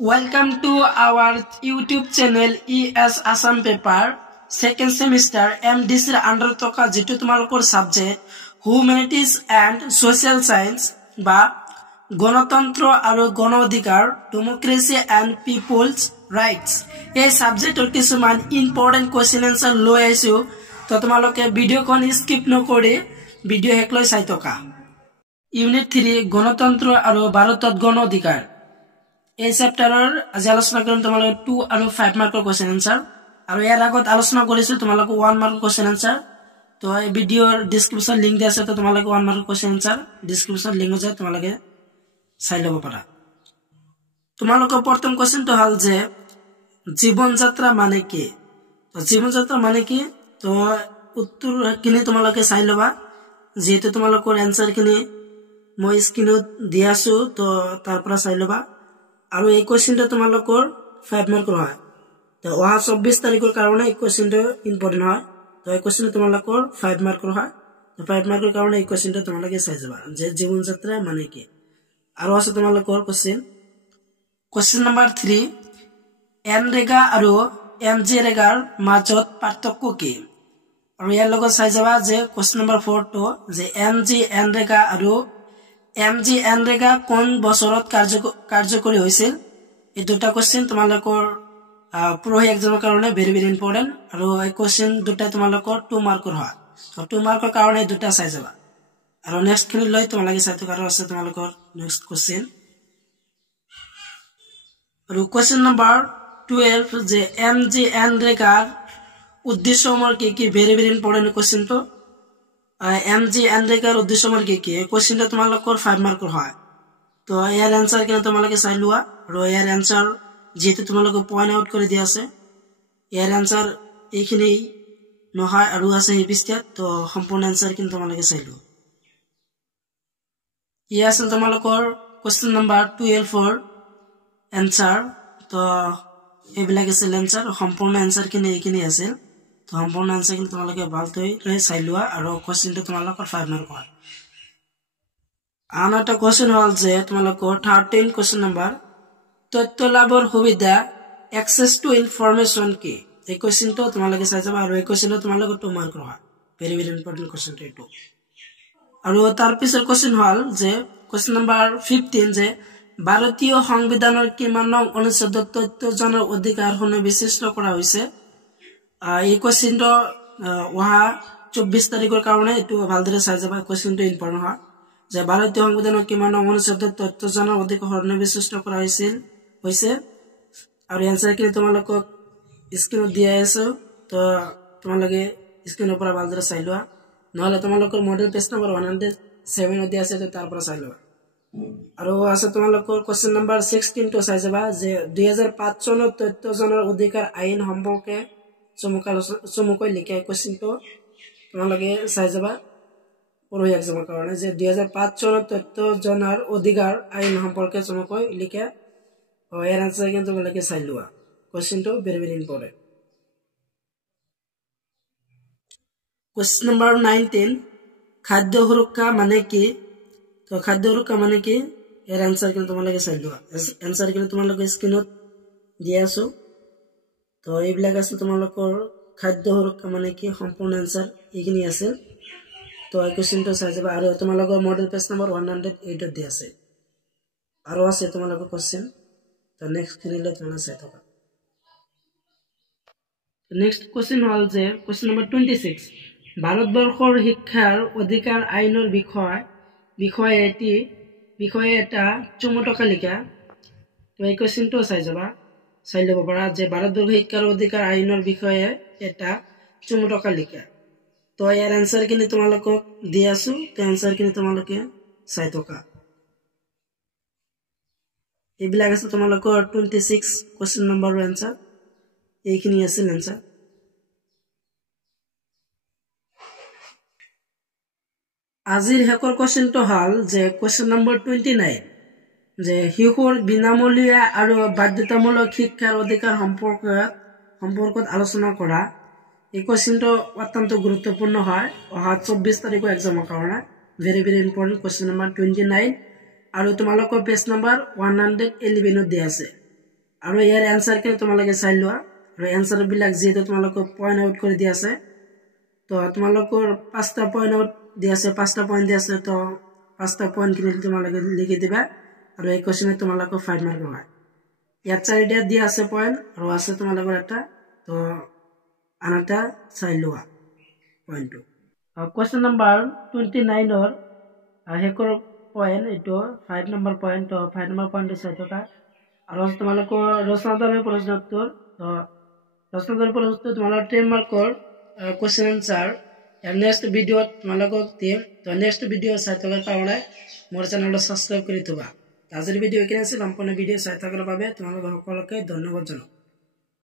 Welcome to our YouTube channel ES Assam paper second semester MDC under toka যেটো তোমালোকৰ subject humanities and social science বা গণতন্ত্ৰ আৰু গণ অধিকাৰ democracy and people's rights এই সাবজেক্টৰ কিছুমান ইম্পৰ্টেন্ট কোৱেশ্চন আনসাৰ লৈ আইছো তো তোমালোকে ভিডিওখন স্কিপ নকৰি ভিডিও হেকলৈ চাই থকা ইউনিট 3 গণতন্ত্ৰ আৰু ভাৰতত গণ অধিকাৰ এই চ্যাপ্টাৰৰ আজি আলোচনা কৰিম তোমালোকে 2 আৰু 5 মাৰ্কৰ কোৱেশ্চন আনসাৰ আৰু ইয়াৰ আগত আলোচনা কৰিছো তোমালোকে 1 মাৰ্কৰ কোৱেশ্চন আনসাৰ তো এই ভিডিওৰ ডেসক্ৰিপচন লিংক দিয়া আছে তো তোমালোকে 1 মাৰ্কৰ কোৱেশ্চন আনসাৰ ডেসক্ৰিপচন লিংকত যায় তোমালোকে চাই লব পাৰা তোমালোকৰ প্ৰথম কোৱেশ্চনটো হল যে জীৱন যাত্ৰা মানে কি তো জীৱন যাত্ৰা মানে কি তো উত্তৰ কিনে তোমালোকে চাই লবা যেহেতু তোমালোকৰ আনসাৰ কিনে মই স্ক্ৰিনত দিয়া আছো তো তাৰ পৰা চাই লবা আৰু এই কোৱেশ্চনটো তোমালোকৰ 5 মাৰ্কৰ হয় তো ওহা 24 তাৰিখৰ কাৰণে এই কোৱেশ্চনটো ইম্পৰ্টেন্ট হয় তো এই কোৱেশ্চনটো তোমালোকৰ 5 মাৰ্কৰ হয় তো 5 মাৰ্কৰ কাৰণে এই কোৱেশ্চনটো তোমালোকে চাই যাবা যে জীৱন যাত্ৰা মানে কি আৰু আছে তোমালোকৰ কোৱেশ্চন নম্বৰ 3 এনৰেগা আৰু এমজিৰেগাৰ মাজত পাৰ্থক্য কি আৰু ইয়াৰ লগত চাই যাবা যে কোৱেশ্চন নম্বৰ 4 টো যে এনৰেগা আৰু এনৰেগা কোন বছৰত কাৰ্যকৰী হৈছিল এই দুটা কোৱেশ্চন তোমালোকৰ পৰহি এক্সামৰ কাৰণে ভেৰি ভেৰি ইম্পৰ্টেন্ট আৰু এই কোৱেশ্চন দুটা তোমালোকৰ 2 মাৰ্কৰ হয় তো 2 মাৰ্কৰ কাৰণে দুটা চাই যাবা আৰু নেক্সট খিনি লৈ তোমালোকে চাই থকা আছে তোমালোকৰ নেক্সট কোৱেশ্চন আৰু কোৱেশ্চন নম্বৰ 12 যে এনৰেগাৰ উদ্দেশ্যমৰ কি ভেৰি ভেৰি ইম্পৰ্টেন্ট কোৱেশ্চন তো এনৰেগাৰ উদ্দেশ্যমৰ কি কোৱেশ্চনটো তোমালোকৰ 5 মাৰ্কৰ হয় তো ইয়াৰ আনসাৰ কিনে তোমালোকে চাই লোৱা আৰু ইয়াৰ আনসাৰ যেহেতু তোমালোকে পয়েন্ট আউট কৰি দিয়া আছে ইয়াৰ আনসাৰ এইখিনি নহয় আৰু আছে এই পৃষ্ঠাত তো সম্পূৰ্ণ আনসাৰ কিনে তোমালোকে চাই লোৱা ইয়া আছে তোমালোকৰ কোৱেশ্চন নম্বৰ 12 ৰ আনসাৰ তো এইবিলাক আছে আনসাৰ সম্পূৰ্ণ আনসাৰ কিনে এইখিনি আছে তো সম্পূৰ্ণ আনসাৰ কিনে তোমালোকে ভালকৈ চাই লোৱা আৰু কোৱেশ্চনটো তোমালোকৰ 5 মাৰ্ক হয় আনটা কোৱেশ্চন হল যে তোমালোকৰ 13 কোৱেশ্চন নম্বৰ তথ্য লাভৰ সুবিধা এক্সেস টু ইনফৰমেশন কি এই কোৱেশ্চনটো তোমালোকে চাই যাবা আৰু এই কোৱেশ্চনটো তোমালোকৰ 2 মাৰ্ক হয় ভেৰি ভেৰি ইম্পৰ্টেন্ট কোৱেশ্চনটো এটো আৰু তাৰ পিছৰ কোৱেশ্চন হল যে কোৱেশ্চন নম্বৰ 15 যে ভাৰতীয় সংবিধানৰ কিমান নং অনুচ্ছেদত তথ্য জনৰ অধিকাৰ সুনিৰ্দিষ্ট কৰা হৈছে এই কোৱেশ্চনটো ওহা 24 তাৰিখৰ কাৰণে এটো ভালদৰে চাই যাবা কোৱেশ্চনটো ইম্পৰ্টেন্ট হয় যে ভাৰতীয় সংবিধানৰ কিমান নং অনুচ্ছেদত তথ্য জনৰ অধিকাৰ সুনিৰ্দিষ্ট কৰা হৈছে আৰু আনসাৰ কি তোমালোকক স্ক্ৰিনত দিয়া আছে তো তোমালোকে স্ক্ৰিনৰ পৰা ভালদৰে চাই লোৱা নহলে তোমালোকৰ মডেল পেজ নম্বৰ 107 দিয়া আছে তো তাৰ পৰা চাই লোৱা আৰু আছে তোমালোকৰ কোৱেশ্চন নম্বৰ 16 টো চাই যাবা যে 2005 চনত তথ্য জনৰ অধিকাৰ আইন সম্পৰ্কে চমুকৈ লিখা কোৱেশ্চনটো তোমালোকে চাই যাবা পৰহি এক্সামৰ কাৰণে যে 2005 চনত তথ্য জনৰ অধিকাৰ আইন সম্পৰ্কে চমুকৈ লিখা ইয়াৰ আনসাৰ কিন্তু তোমালোকে চাই লোৱা কোৱেশ্চনটো very very important question number 19 খাদ্য সুৰক্ষা মানে কি তো খাদ্য সুৰক্ষা মানে কি ইয়াৰ আনসাৰ কিন্তু তোমালোকে চাই লোৱা আনসাৰ কিন্তু তোমালোকে স্ক্ৰিনত দিয়া আছে তো এইবিলাক আছে তোমালোকৰ খাদ্য সুৰক্ষা মানে কি সম্পূৰ্ণ আনসাৰ এইখিনি আছে তো এই কোৱেশ্চনটো চাই যাবা আৰু তোমালোকৰ মডেল পেজ নম্বৰ 108 দিয়া আছে আৰু আছে তোমালোকৰ কোৱেশ্চন তো নেক্সট খিনিলৈ তোমালোকে চাই থকা নেক্সট কোৱেশ্চন হল যে কোৱেশ্চন নম্বৰ 26 ভাৰতবৰ্ষৰ শিক্ষাৰ অধিকাৰ আইনৰ বিষয়ে এটা চমুটকা লিখা তো এই কোৱেশ্চনটো চাই ল'ব পাৰা যে ভাৰতবৰ্ষৰ শিক্ষাৰ অধিকাৰ আইনৰ বিষয়ে এটা চমুটকা লিখা তো ইয়াৰ আনসাৰ কিনে তোমালোকক দি আছো তো আনসাৰ কিনে তোমালোকে চাই থকা এইবিলাক আছে তোমালোকৰ 26 কোৱেশ্চন নম্বৰৰ আনসাৰ এইখিনি আছে আনসাৰ আজিৰ হেকৰ কোৱেশ্চনটো হল যে কোৱেশ্চন নম্বৰ 29 যে শিশুৰ বিনামূলীয়া আৰু বাধ্যতামূলক শিক্ষাৰ অধিকাৰ সম্পৰ্কত আলোচনা কৰা এই কোৱেশ্চনটো অত্যন্ত গুৰুত্বপূৰ্ণ হয় অহা 24 তাৰিখৰ এক্সামৰ কাৰণে very very important question number 29 আৰু তোমালোকৰ পেজ নম্বৰ 111 দিয়া আছে আৰু ইয়াৰ এনসাৰ কে তোমালোকে চাই লোৱা আৰু এনসাৰ বিলাক যেটো তোমালোকক পয়েন্ট আউট কৰি দি আছে তো তোমালোকৰ 5টা পয়েন্ট আউট দি আছে 5টা পয়েন্ট দি আছে তো 5টা পয়েন্ট কিনে তোমালোকে লিখি দিবা আৰু এই কোশ্চেনে তোমালোকক 5 মাৰ্ক হয় ইয়াত 4টা দি আছে পয়েন্ট আৰু আছে তোমালোকৰ এটা তো আনটা চাই লোৱা পয়েন্টটো কোশ্চেন নাম্বাৰ 29 অৰ হেকৰ পয়েন্ট এটো 5 নম্বৰ পয়েন্ট তো 5 নম্বৰ পয়েন্ট চাই থকা আৰু তোমালোকৰ ৰচনাধৰ্মী প্ৰশ্ন উত্তৰ তো ৰচনাধৰ্মী প্ৰশ্ন উত্তৰ তোমালোকৰ 10 মাৰ্কৰ কোশ্চেন আনসাৰ নেক্সট ভিডিও তোমালোকক দিম তো নেক্সট ভিডিও চাই থকাৰ কাৰণে মোৰ চেনেলটো সাবস্ক্ৰাইব কৰি থবা আজিৰ ভিডিও এখানে আছে সম্পূৰ্ণ ভিডিও চাই থকাৰ বাবে তোমালোক সকলোকে ধন্যবাদ জনাও